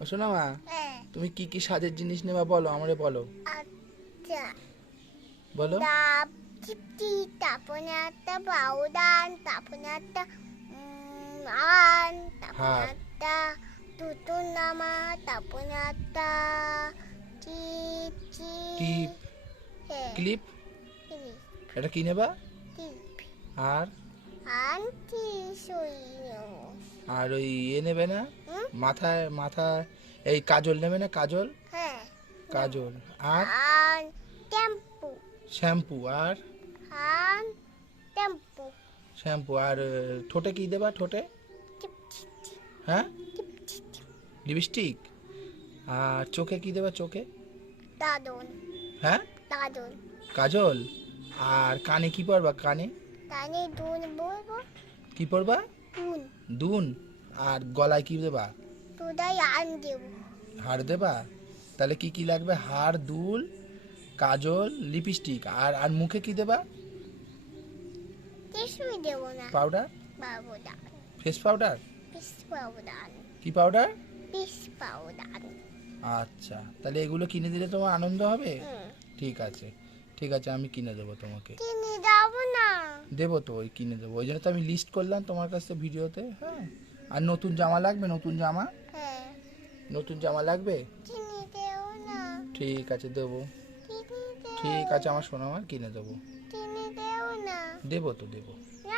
ও শোনা মা, হ্যাঁ। তুমি কি কি সাজের জিনিস নেবা বলো, আমারে বলো। আচ্ছা। বলো। ডাব চিপটি, তারপরে একটা বাউডান, তারপরে একটা আন, তারপরে হার। একটা দুটো নামা, তারপরে একটা চিপ চিপ। টিপ। হ্যাঁ। ক্লিপ। ক্লিপ এটা কি নেবা? ক্লিপ। আর আন্টি সই নেবো। আর ওই নেবে না, হুম? মাথায় মাথায় এই কাজল নেবে না, কাজল। হ্যাঁ। কাজল। আর আর টেম্পু। শ্যাম্পু। আর আর টেম্পু। শ্যাম্পু। আর ঠোঁটে কি দেবা, ঠোঁটে? চিপ চিপ চিপ হ্যাঁ, চিপ চিপ চিপ। লিপস্টিক। আর চোখে কি দেবা, চোখে? দাদন। হ্যাঁ, দাদন। কাজল। আর কানে কি পরবা, কানে? কানে দুন বলবো। কি পরবা? দুন। দুন। আর গলায় কি দেবা? তোদাই আন দেবো। হার দেবা? তাহলে কি কি লাগবে? হার, দুল, কাজল, লিপস্টিক। আর আর মুখে কি দেবা? কিছুই দেবো না। পাউডার। বাবু দান। Face powder. Piece powder. কি পাউডার? Piece powder. আচ্ছা, তাহলে এগুলো কিনে দিলে তোমার আনন্দ হবে। হুম। ঠিক আছে, ঠিক আছে, আমি কিনে দেবো তোমাকে। কিনে যাবো না। দেবো তো, ওই কিনে দেবো, ওই জন্য তো আমি লিস্ট করলাম তোমার কাছে ভিডিওতে। হ্যাঁ। আর নতুন জামা লাগবে, নতুন জামা। হ্যাঁ। নতুন জামা লাগবে। কিনে দেবো না। ঠিক আছে, দেবো। কিনে দেবো। ঠিক আছে আমার সোনা মা, কিনে দেবো। কিনে দেবো না। দেবো তো, দেবো।